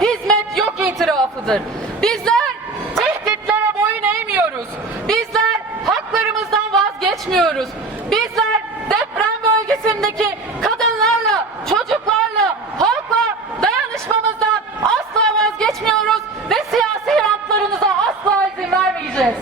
Hizmet yok itirafıdır. Bizler tehditlere boyun eğmiyoruz. Bizler haklarımızdan vazgeçmiyoruz. Bizler deprem bölgesindeki kadınlarla, çocuklarla, halkla dayanışmamızdan asla vazgeçmiyoruz ve siyasi haklarınıza asla izin vermeyeceğiz.